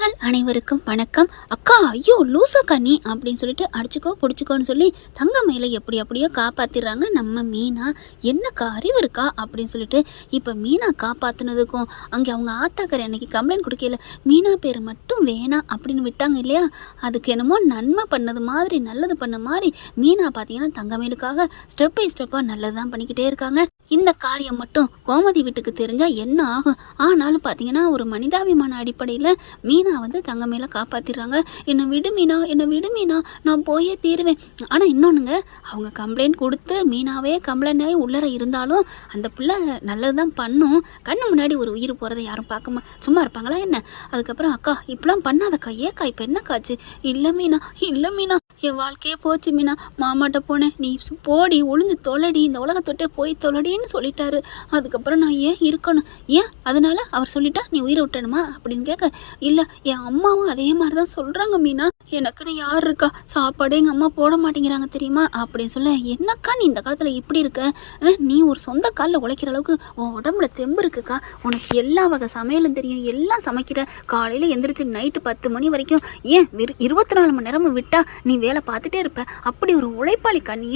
உறவுகள் அனைவருக்கும் வணக்கம். அக்கா ஐயோ லூசக்கா நீ அப்படின்னு சொல்லிட்டு அடிச்சுக்கோ பிடிச்சிக்கோன்னு சொல்லி தங்க மேலே எப்படியோ காப்பாற்றிடுறாங்க நம்ம மீனா. என்னக்கா அறிவு இருக்கா அப்படின்னு சொல்லிட்டு இப்போ மீனா காப்பாற்றினதுக்கும் அங்கே அவங்க ஆத்தாக்கரை அன்னைக்கு கம்ப்ளைண்ட் கொடுக்கல மீனா பேர் மட்டும் வேணாம் அப்படின்னு விட்டாங்க இல்லையா, அதுக்கு என்னமோ நன்மை பண்ணது மாதிரி நல்லது பண்ண மாதிரி மீனா பார்த்தீங்கன்னா தங்கமேலுக்காக ஸ்டெப் பை ஸ்டெப்பாக நல்லது தான் பண்ணிக்கிட்டே இருக்காங்க. இந்த காரியம் மட்டும் கோமதி வீட்டுக்கு தெரிஞ்சால் என்ன ஆகும்? ஆனாலும் பார்த்தீங்கன்னா ஒரு மனிதாபிமான அடிப்படையில் மீனா வந்து தங்கமேல காப்பாற்றிடுறாங்க. என்னை விடு மீனா நான் போயே தீருவேன். ஆனால் இன்னொன்றுங்க, அவங்க கம்ப்ளைண்ட் கொடுத்து மீனாவே கம்ப்ளைண்ட் ஆகி உள்ளர இருந்தாலும் அந்த பிள்ளை நல்லது தான் பண்ணும். கண்ணு முன்னாடி ஒரு உயிர் போகிறத யாரும் சும்மா இருப்பாங்களா என்ன? அதுக்கப்புறம் அக்கா இப்படிலாம் பண்ணாதக்கா, ஏக்கா இப்போ என்னக்காச்சு? இல்லை மீனா என் வாழ்க்கையே போச்சு மீனா. மாமாட்ட போனேன், நீ போடி ஒளிஞ்சு தொலைடி, இந்த உலகத்தொட்டே போய் தொலைடின்னு சொல்லிட்டாரு. அதுக்கப்புறம் நான் ஏன் இருக்கணும்? ஏன் அதனால அவர் சொல்லிட்டா நீ உயிரை விட்டணுமா அப்படின்னு கேட்க, இல்லை என் அம்மாவும் அதே மாதிரி தான் சொல்கிறாங்க மீனா. எனக்குன்னு யார் இருக்கா? சாப்பாடு எங்கள் அம்மா போட மாட்டேங்கிறாங்க தெரியுமா அப்படின்னு சொல்ல, என்னக்கா நீ இந்த காலத்தில் இப்படி இருக்க? நீ ஒரு சொந்த காலில் உழைக்கிற அளவுக்கு உன் உடம்புல தெம்பு இருக்குக்கா. உனக்கு எல்லா வகை சமையலும் தெரியும், எல்லாம் சமைக்கிற. காலையில் எந்திரிச்சு நைட்டு 10 மணி வரைக்கும், ஏன் 24 மணி நேரமும் விட்டா நீ வேலை பார்த்துட்டே இருப்ப. அப்படி ஒரு உழைப்பாளிக்கா நீ.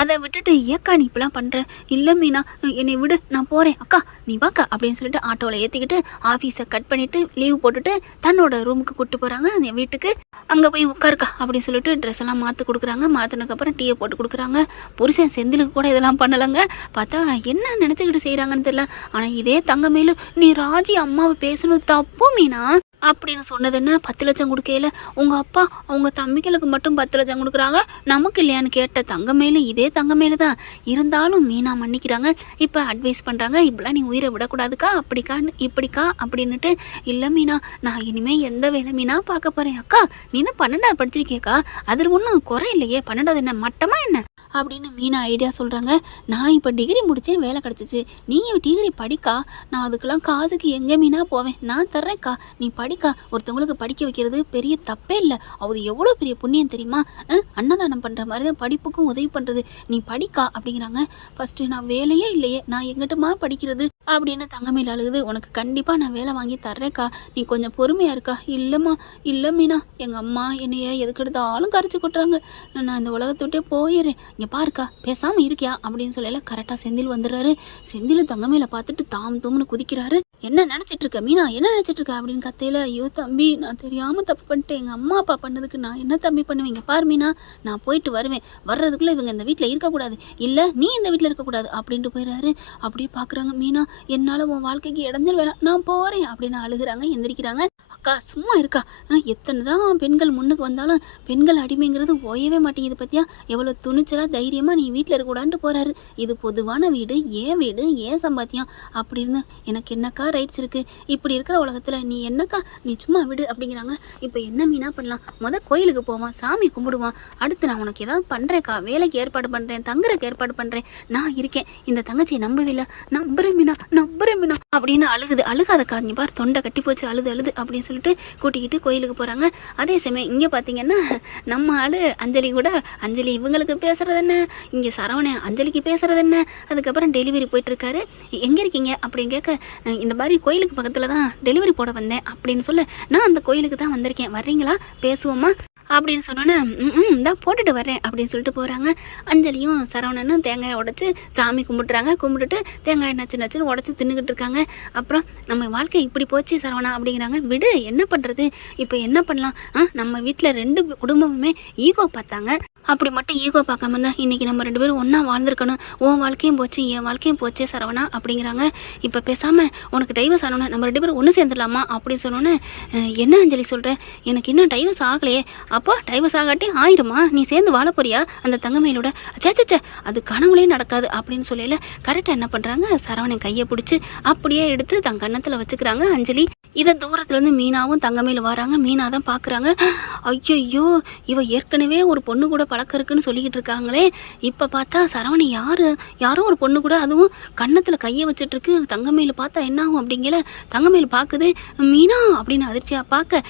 அதை விட்டுட்டு ஏக்கா நீ இப்பெல்லாம் பண்ணுற? இல்லை மீனா என்னை விடு, நான் போகிறேன். அக்கா நீ வாக்கா அப்படின்னு சொல்லிட்டு ஆட்டோவில் ஏற்றிக்கிட்டு ஆஃபீஸை கட் பண்ணிவிட்டு லீவ் போட்டுட்டு தன்னோட ரூமுக்கு கூப்பிட்டு போகிறாங்க அந்த வீட்டுக்கு. அங்கே போய் உட்காருக்கா அப்படின்னு சொல்லிட்டு ட்ரெஸ் எல்லாம் மாற்றி கொடுக்குறாங்க. மாற்றினதுக்கப்புறம் டீயை போட்டு கொடுக்குறாங்க. புருஷன் செந்திலுக்கு கூட இதெல்லாம் பண்ணலைங்க. பார்த்தா என்ன நினச்சிக்கிட்டு செய்கிறாங்கன்னு தெரியல. ஆனால் இதே தங்கமேலு, நீ ராஜி அம்மாவை பேசணும் தப்பு மீனா அப்படின்னு சொன்னது என்ன? 10 லட்சம் கொடுக்கல உங்கள் அப்பா அவங்க தம்பிகளுக்கு மட்டும் 10 லட்சம் கொடுக்குறாங்க, நமக்கு இல்லையான்னு கேட்ட தங்கமேலு இதே தங்கமேலு தான். இருந்தாலும் மீனா மன்னிக்கிறாங்க. இப்போ அட்வைஸ் பண்ணுறாங்க, இப்படிலாம் நீ உயிரை விடக்கூடாதுக்கா, இப்படிக்கா அப்படின்னுட்டு. இல்லை மீனா நான் இனிமேல் எந்த வேலை மீனா பார்க்க போகிறேன். அக்கா நீ தான் 12வது படிச்சிருக்கேக்கா, அதில் ஒன்றும் குறை இல்லையே, 12வது என்ன மட்டமா என்ன அப்படின்னு மீனா ஐடியா சொல்கிறாங்க. நான் இப்போ டிகிரி முடித்தேன், வேலை கிடச்சிச்சு. நீ டிகிரி படிக்கா, நான் அதுக்கெல்லாம் காசுக்கு எங்கே மீனா போவேன், நான் தர்றேன்க்கா, நீ படிக்கா. ஒருத்தவங்களுக்கு படிக்க வைக்கிறது பெரிய தப்பே இல்லை, அது எவ்வளோ பெரிய புண்ணியம் தெரியுமா? அன்னதானம் பண்ணுற மாதிரி தான் படிப்புக்கும் உதவி பண்ணுறது, நீ படிக்கா அப்படிங்கிறாங்க. ஃபஸ்ட்டு நான் வேலையே இல்லையே, நான் எங்கிட்டமா படிக்கிறது அப்படின்னு தங்கமேல அழுகுது. உனக்கு கண்டிப்பாக நான் வேலை வாங்கி தர்றேன்க்கா, நீ கொஞ்சம் பொறுமையாக இருக்கா. இல்லை மீனா எங்கள் அம்மா என்னைய எதுக்கு எடுத்தாலும் கரைச்சி கொட்டுறாங்க, நான் இந்த உலகத்தொட்டே போயிடுறேன். இங்கே பாருக்கா பேசாமல் இருக்கியா அப்படின்னு சொல்லல. கரெக்டாக செந்தில் வந்துடுறாரு. செந்தில் தங்கமேல பார்த்துட்டு தாம் தூம்னு குதிக்கிறாரு. என்ன நினச்சிட்டு இருக்க மீனா, என்ன நினச்சிட்டு இருக்க அப்படின்னு கத்தையில. ஐயோ தம்பி நான் தெரியாமல் தப்பு பண்ணிட்டேன், எங்கள் அம்மா அப்பா பண்ணதுக்கு நான் என்ன தம்பி பண்ணுவீங்க பாரு மீனா, நான் போயிட்டு வருவேன், வர்றதுக்குள்ளே இவங்க இந்த வீட்டில் இருக்கக்கூடாது, இல்லை நீ இந்த வீட்டில் இருக்கக்கூடாது அப்படின்ட்டு போயிடுறாரு. அப்படியே பார்க்குறாங்க. மீனா என்னால் உன் வாழ்க்கைக்கு இடைஞ்சல் வேணாம், நான் போகிறேன் அப்படின்னு அழுகுறாங்க. எந்திரிக்கிறாங்க. அக்கா சும்மா இருக்கா, எத்தனை தான் பெண்கள் முன்னுக்கு வந்தாலும் பெண்கள் அடிமைங்கிறது ஓயவே மாட்டேங்குது பற்றியா, எவ்வளோ துணிச்சலாக தைரியமாக நீ வீட்டில் இருக்கக்கூடாதுன்ட்டு போகிறாரு. இது பொதுவான வீடு, ஏன் சம்பாத்தியம் அப்படின்னு எனக்கு என்னக்கா ரைட்ஸ் இருக்குது? இப்படி இருக்கிற உலகத்தில் நீ என்னக்கா, நீ சும்மா விடு அப்படிங்கிறாங்க. இப்போ என்ன மீனா பண்ணலாம்? கோயிலுக்கு போவான், சாமி கும்பிடுவான், அடுத்து நான் உனக்கு ஏதாவது பண்ணுறேக்கா, வேலைக்கு ஏற்பாடு பண்ணுறேன், தங்குறதுக்கு ஏற்பாடு பண்ணுறேன், நான் இருக்கேன், இந்த தங்கச்சியை நம்பவில்லை, நம்புறேன் மீனா அப்படின்னு அழுகுது. அழுகாதக்கா, நீ பார் தொண்டை கட்டி போச்சு, அழுது அப்படின்னு சொல்லிட்டு கூட்டிக்கிட்டு கோயிலுக்கு போகிறாங்க. அதே சமயம் இங்கே பார்த்தீங்கன்னா நம்ம ஆள் அஞ்சலி கூட, அஞ்சலி இவங்களுக்கு பேசுகிறது என்ன, இங்கே சரவணன் அஞ்சலிக்கு பேசுகிறது என்ன. அதுக்கப்புறம் டெலிவரி போயிட்டுருக்காரு. எங்கே இருக்கீங்க அப்படின்னு கேட்க, இந்த மாதிரி கோயிலுக்கு பக்கத்தில் தான் டெலிவரி போட வந்தேன் அப்படின்னு சொல்ல, நான் அந்த கோயிலுக்கு தான் வந்திருக்கேன், வர்றீங்களா பேசுவோமா அப்படின்னு சொன்னோன்னே தான் போட்டுட்டு வரேன் அப்படின்னு சொல்லிட்டு போகிறாங்க. அஞ்சலியும் சரவணனும் தேங்காயை உடச்சி சாமி கும்பிட்டுறாங்க. கும்பிட்டுட்டு தேங்காயை நச்சுன்னு உடச்சி தின்னுக்கிட்டு இருக்காங்க. அப்புறம் நம்ம வாழ்க்கை இப்படி போச்சு சரவணா அப்படிங்கிறாங்க. விடு என்ன பண்ணுறது, இப்போ என்ன பண்ணலாம்? நம்ம வீட்டில் 2 குடும்பமுமே ஈகோ பார்த்தாங்க, அப்படி மட்டும் ஈகோ பார்க்காம இருந்தால் இன்றைக்கி நம்ம 2 பேரும் ஒன்றா வாழ்ந்துருக்கணும். உன் வாழ்க்கையும் போச்சு, என் வாழ்க்கையும் போச்சே சரவணா அப்படிங்கிறாங்க. இப்போ பேசாமல் உனக்கு டைவர்ஸ் ஆனோன்னே நம்ம 2 பேரும் ஒன்று சேர்ந்துடலாமா அப்படின்னு சொன்னோன்னே, என்ன அஞ்சலி சொல்கிற, எனக்கு இன்னும் டைவர்ஸ் ஆகலையே. அப்போ டைவர்ஸ் ஆகாட்டி ஆயிருமா, நீ சேர்ந்து வாழ போறியா அந்த தங்கமேலோட? சேச்சே அது கனவுலேயே நடக்காது அப்படின்னு சொல்லல. கரெக்டாக என்ன பண்ணுறாங்க, சரவணன் கையை பிடிச்சி அப்படியே எடுத்து தன் கன்னத்தில் வச்சுக்கிறாங்க அஞ்சலி. இதை தூரத்துலேருந்து மீனாவும் தங்கமேலு வராங்க. மீனா தான் பார்க்குறாங்க. ஐயோ இவ ஏற்கனவே ஒரு பொண்ணு கூட பழக்கம் இருக்குன்னு சொல்லிக்கிட்டு இருக்காங்களே, இப்போ பார்த்தா சரவணன் யாரோ ஒரு பொண்ணு கூட, அதுவும் கன்னத்தில் கையை வச்சுட்ருக்கு. தங்கமேலு பார்த்தா என்ன ஆகும் அப்படிங்கல. தங்கமேலு பார்க்குது. மீனா அப்படின்னு அதிர்ச்சியாக பார்க்க,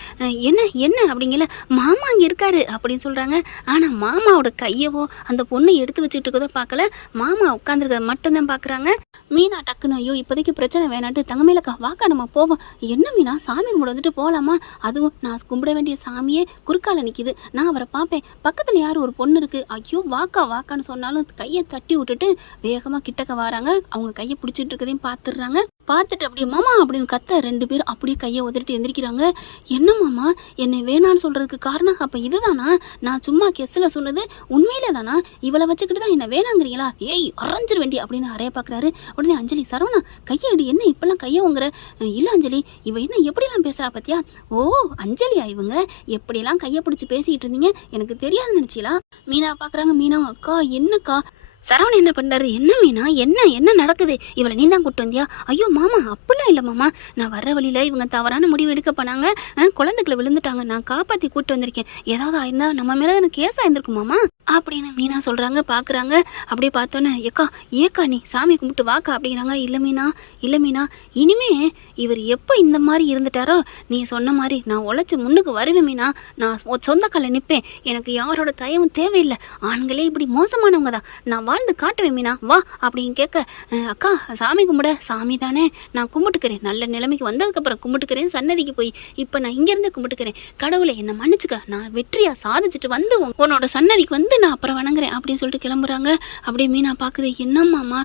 என்ன அப்படிங்கல. மாமா அங்கே இருக்காரு அப்படின்னு சொல்கிறாங்க. ஆனால் மாமாவோட கையவோ அந்த பொண்ணை எடுத்து வச்சுக்கிட்டு இருக்கதோ பார்க்கல, மாமா உட்காந்துருக்கத மட்டும்தான் பார்க்குறாங்க. மீனா டக்குன்னு ஐயோ இப்போதைக்கு பிரச்சனை வேணாட்டு தங்கமேலக்கா வாக்கா நம்ம போவோம். என்ன மீனா சாமி கும்பிட வந்துட்டு போகலாமா? அதுவும் நான் கும்பிட வேண்டிய சாமியே குறுக்கால நிற்கிது, நான் அவரை பார்ப்பேன், பக்கத்தில் யார் ஒரு பொண்ணு இருக்குது, ஐயோ வாக்கா வாக்கான்னு சொன்னாலும் கையை தட்டி விட்டுட்டு வேகமாக கிட்டக்க வராங்க. அவங்க கையை பிடிச்சிட்டு இருக்கதையும் பார்த்துடுறாங்க. பார்த்துட்டு அப்படியே மாமா அப்படின்னு கத்த 2 பேரும் அப்படியே கையை உதறிட்டு எந்திரிக்கிறாங்க. என்ன மாமா என்னை வேணான்னு சொல்கிறதுக்கு காரணம் அப்போ இதுதானா? நான் சும்மா கெஸ்ஸில் சொன்னது உண்மையிலே தானா? இவளை வச்சுக்கிட்டு தான் என்னை வேணாங்கிறீங்களா? ஏய் அரைஞ்சிரு வேண்டி அப்படின்னு அறைய பார்க்குறாரு. உடனே அஞ்சலி சரவணா கையை அடி, என்ன இப்பெல்லாம் கையை உங்குற? இல்லை அஞ்சலி இவ என்ன எப்படிலாம் பேசுகிறா பத்தியா? ஓ அஞ்சலியா இவங்க எப்படியெல்லாம் கையை பிடிச்சி பேசிக்கிட்டு இருந்தீங்க எனக்கு தெரியாதுன்னு நினச்சிங்களா? மீனா பார்க்குறாங்க. மீனா அக்கா என்னக்கா? சரவணன் என்ன பண்ணுறாரு? என்ன மீனா என்ன என்ன நடக்குது? இவளை நீ தான் கூப்பிட்டு வந்தியா? ஐயோ மாமா அப்படிலாம் இல்லை மாமா, நான் வர்ற வழியில் இவங்க தவறான முடிவு எடுக்க போனாங்க, குழந்தைக்குள்ள விழுந்துட்டாங்க, நான் காப்பாற்றி கூப்பிட்டு வந்திருக்கேன், ஏதாவது ஆயிருந்தா நம்ம மேலே எனக்கு கேஸ் ஆயிருந்திருக்கும் மாமா அப்படின்னு மீனா சொல்கிறாங்க. பார்க்குறாங்க. அப்படியே பார்த்தோன்னே ஏக்கா நீ சாமி கும்பிட்டு வாக்கா அப்படிங்கிறாங்க. இல்லை மீனா இனிமே இவர் எப்போ இந்த மாதிரி இருந்துட்டாரோ நீ சொன்ன மாதிரி நான் உழைச்சி முன்னுக்கு வருவேன் மீனா, நான் சொந்த காலை நிற்பேன், எனக்கு யாரோட தயவும் தேவையில்லை, ஆண்களே இப்படி மோசமானவங்க தான், நான் வாழ்ந்து காட்டுவேன் மீனா வா அப்படின்னு கேட்க, அக்கா சாமி கும்பிட சாமி தானே நான் கும்பிட்டுக்கிறேன், நல்ல நிலைமைக்கு வந்ததுக்கப்புறம் கும்பிட்டுக்கிறேன், சன்னதிக்கு போய் இப்போ நான் இங்கேருந்து கும்பிட்டுக்கிறேன், கடவுளை என்னை மன்னிச்சுக்க, நான் வெற்றியாக சாதிச்சுட்டு வந்து உன்னோட சன்னதிக்கு வந்து நான் அப்புறம் வணங்குறேன் அப்படின்னு சொல்லிட்டு கிளம்புறாங்க. அப்படியே மீனா பார்க்குது. என்னம்மாம்மா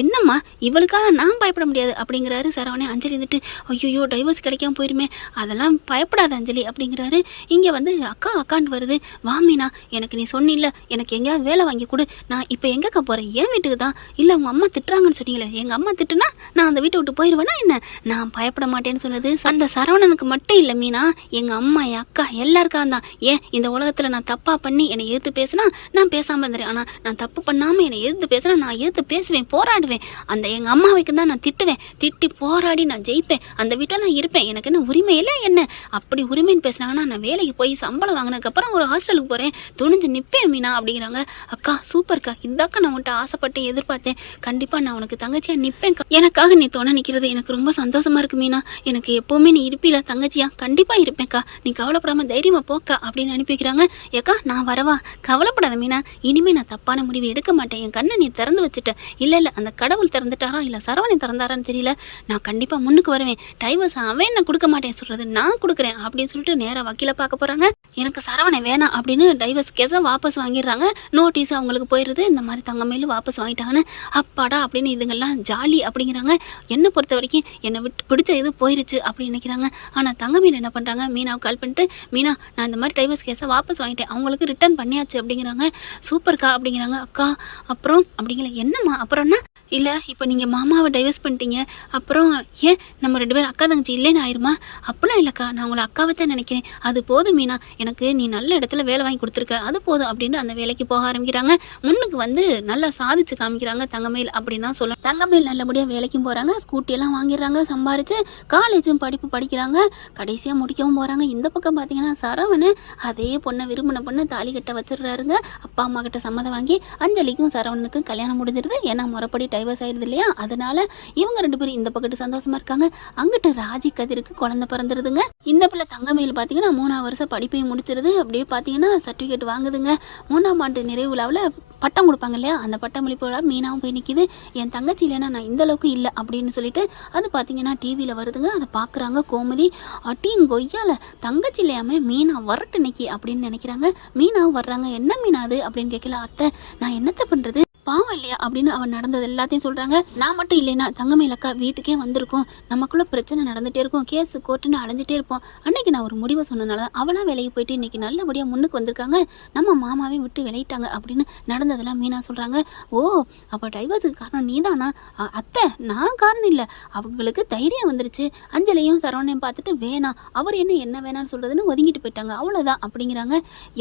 என்னம்மா இவளுக்காக நான் பயப்பட முடியாது அப்படிங்கிறாரு சரவணே. அஞ்சலி வந்துட்டு ஐயோ டைவர்ஸ் கிடைக்காம போயிருமே, அதெல்லாம் பயப்படாத அஞ்சலி அப்படிங்கிறாரு. இங்கே வந்து அக்கான்னு வருது. வா மீனா எனக்கு நீ சொன்னில்ல எனக்கு எங்கேயாவது வேலை வாங்கி கொடு, நான் இப்போ எங்கக்கா போகிறேன்? என் வீட்டுக்கு தான். இல்லை உங்கள் அம்மா திட்டுறாங்கன்னு சொன்னீங்களே, எங்கள் அம்மா திட்டுனா நான் அந்த வீட்டை விட்டு போயிடுவேனா என்ன? நான் பயப்பட மாட்டேன்னு சொன்னது அந்த சரவணனுக்கு மட்டும் இல்லை மீனா, எங்கள் அம்மா என் அக்கா எல்லாருக்காக தான். ஏன் இந்த உலகத்தில் நான் தப்பாக பண்ணி என்னை எதிர்த்து பேசினா நான் பேசாமல் இருந்துறேன், ஆனால் நான் தப்பு பண்ணாமல் என்னை எதிர்த்து பேசினா நான் எதிர்த்து பேசுவேன், போராடுவேன், அந்த எங்கள் அம்மாவைக்கு தான் நான் திட்டுவேன், திட்டி போராடி நான் ஜெயிப்பேன், அந்த வீட்டில் நான் இருப்பேன், எனக்கு என்ன உரிமை இல்லை என்ன? அப்படி உரிமைன்னு பேசினாங்கன்னா நான் வேலைக்கு போய் சம்பளம் வாங்கினதுக்கப்புறம் ஒரு ஹாஸ்டலுக்கு போகிறேன், துணிஞ்சு நிற்பேன் மீனா அப்படிங்கிறாங்க. அக்கா சூப்பர்க்கா, இந்தாக்கா நான் உன்ட்ட ஆசைப்பட்டு எதிர்பார்த்தேன், கண்டிப்பாக நான் உனக்கு தங்கச்சியாக நிற்பேன்க்கா, எனக்காக நீ துணை நிற்கிறது எனக்கு ரொம்ப சந்தோஷமாக இருக்கு மீனா, எனக்கு எப்போவுமே நீ இருப்பில தங்கச்சியா, கண்டிப்பாக இருப்பேன்க்கா, நீ கவலைப்படாமல் தைரியமாக போக்கா அப்படின்னு அனுப்பி வைக்கிறாங்க. ஏக்கா நான் வரவா? கவலைப்படாத மீனா, இனிமேல் நான் தப்பான முடிவு எடுக்க மாட்டேன், என் கண்ணை நீ திறந்து வச்சுட்ட, இல்லை அந்த கடவுள் திறந்துட்டாரா இல்லை சரவணன் திறந்தாரான்னு தெரியல, நான் கண்டிப்பாக முன்னுக்கு வருவேன், டைவர்ஸ் அவன் என்ன கொடுக்க மாட்டேன்னு சொல்கிறது நான் கொடுக்குறேன் அப்படின்னு சொல்லிட்டு நேராக வக்கீல பார்க்க போகிறாங்க. எனக்கு சரவணன் வேணாம் அப்படின்னு டைவர்ஸ் கேஸை வாபஸ் வாங்கிடுறாங்க. நோட்டீஸ் அவங்களுக்கு போயிடுது, இந்த மாதிரி தங்கமேலும் வாபஸ் வாங்கிட்டாங்கன்னு. அப்பாடா அப்படின்னு இதுங்கெல்லாம் ஜாலி அப்படிங்கிறாங்க. என்னை பொறுத்த வரைக்கும் என்னை விட்டு பிடிச்ச இது போயிருச்சு அப்படின்னு நினைக்கிறாங்க. ஆனால் தங்கமேல் என்ன பண்ணுறாங்க, மீனாவுக்கு கால் பண்ணிட்டு மீனா நான் இந்த மாதிரி டைவர்ஸ் கேஸை வாபஸ் வாங்கிட்டேன், அவங்களுக்கு ரிட்டர்ன் பண்ணியாச்சு அப்படிங்கிறாங்க. சூப்பர்க்கா அப்படிங்கிறாங்க. அக்கா அப்புறம் அப்படிங்கிற என்னம்மா அப்புறம்னா? இல்லை இப்போ நீங்கள் மாமாவை டைவர்ஸ் பண்ணிட்டீங்க, அப்புறம் ஏன் நம்ம 2 பேரும் அக்கா தங்கச்சி இல்லைன்னு ஆயிருமா? அப்படிலாம் இல்லைக்கா, நான் உங்களை அக்காவை தான் நினைக்கிறேன், அது போதும் மீனா, எனக்கு நீ நல்ல இடத்துல வேலை வாங்கி கொடுத்துருக்க, அது போதும் அப்படின்னு அந்த வேலைக்கு போக ஆரம்பிக்கிறாங்க. முன்னுக்கு வந்து நல்லா சாதிச்சு காமிக்கிறாங்க தங்கமேல் அப்படின்னு தான் சொல்லணும். தங்கமேல் நல்லபடியாக வேலைக்கும் போகிறாங்க, ஸ்கூட்டியெல்லாம் வாங்கிடுறாங்க, சம்பாரித்து காலேஜும் படிப்பு படிக்கிறாங்க, கடைசியாக முடிக்கவும் போகிறாங்க. இந்த பக்கம் பார்த்தீங்கன்னா சரவணன் அதே பொண்ணை விரும்பின பொண்ணை தாலி கட்ட வச்சிடுறாருங்க. அப்பா அம்மா கிட்ட சம்மதம் வாங்கி அஞ்சலிக்கும் சரவணனுக்கும் கல்யாணம் முடிஞ்சிருது. ஏன்னா முறைப்படி டைவர்ஸ் ஆயிடுது இல்லையா, அதனால இவங்க 2 பேரும் இந்த பக்கத்து சந்தோஷமா இருக்காங்க. அங்கிட்டு ராஜி கதிருக்கு குழந்தை பிறந்துருதுங்க. இந்த பிள்ளை தங்கமேல் பார்த்தீங்கன்னா 3ஆம் வருஷம் படிப்பையும் முடிச்சிருது. அப்படியே பார்த்தீங்கன்னா சர்டிஃபிகேட் வாங்குதுங்க. 3ஆம் ஆண்டு நிறைவு விழாவில் பட்டம் கொடுப்பாங்க இல்லையா, அந்த பட்டமளிப்பு விழா மீனாவும் போய் நிற்கிது. என் தங்கச்சி இல்லைன்னா நான் இந்த அளவுக்கு இல்லை அப்படின்னு சொல்லிட்டு அது பார்த்தீங்கன்னா டிவியில் வருதுங்க. அதை பார்க்குறாங்க கோமதி. அட்டியும் கொய்யால தங்கச்சி இல்லையாமே மீனா வரட்டு நிற்கி அப்படின்னு நினைக்கிறாங்க. மீனாவும் வர்றாங்க. என்ன மீனா அது அப்படின்னு கேட்கல. அத்தை நான் என்னத்தை பண்ணுறது, பாவம் இல்லையா அப்படின்னு அவன் நடந்தது எல்லாத்தையும் சொல்கிறாங்க. நான் மட்டும் இல்லைன்னா தங்கமேல் அக்கா வீட்டுக்கே வந்திருக்கும், நமக்குள்ளே பிரச்சனை நடந்துகிட்டே இருக்கும், கேஸு கோர்ட்டுன்னு அலைஞ்சிட்டே இருப்போம். அன்றைக்கி நான் ஒரு முடிவை சொன்னதுனால தான் அவளாக வேலைக்கு போயிட்டு இன்றைக்கி நல்லபடியாக முன்னுக்கு வந்திருக்காங்க, நம்ம மாமாவே விட்டு விளையிட்டாங்க அப்படின்னு நடந்ததெல்லாம் மீனா சொல்கிறாங்க. ஓ அப்போ டைவர்ஸுக்கு காரணம் நீ தானா? அத்தை நான் காரணம் இல்லை, அவங்களுக்கு தைரியம் வந்துருச்சு, அஞ்சலியும் சரவணையும் பார்த்துட்டு வேணாம், அவர் என்ன வேணான்னு சொல்கிறதுன்னு ஒதுங்கிட்டு போயிட்டாங்க, அவ்வளோதான் அப்படிங்கிறாங்க.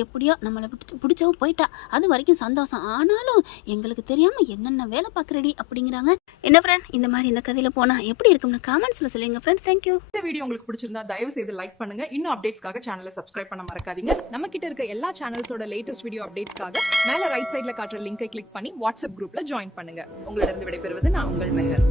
எப்படியோ நம்மளை பிடிச்சவும் போயிட்டா, அது வரைக்கும் சந்தோஷம், ஆனாலும் எங்களுக்கு தெரியாம என்னென்ன வேலை பார்க்குறடி அப்படிங்கிறாங்க. என்ன ஃப்ரெண்ட் இந்த மாதிரி இந்த கதையில போனா எப்படி இருக்கும்னு கமெண்ட்ஸ்ல சொல்லுங்க ஃப்ரெண்ட்ஸ். தேங்க்யூ. இந்த வீடியோ உங்களுக்கு பிடிச்சிருந்தா தயவு செய்து லைக் பண்ணுங்க. இன்னும் அப்டேட்ஸ்க்காக சேனலை சப்ஸ்கிரைப் பண்ண மறக்காதீங்க. நம்ம கிட்ட இருக்க எல்லா சேனல்ஸோட லேட்டஸ்ட் வீடியோ அப்டேட்ஸ்க்காக மேல ரைட் சைடுல காட்டுற லிங்கை கிளிக் பண்ணி வாட்ஸ்அப் குரூப்ல ஜாயின் பண்ணுங்க. உங்களிடம் விடைபெறுவது நான் உங்கள் மெஹர்.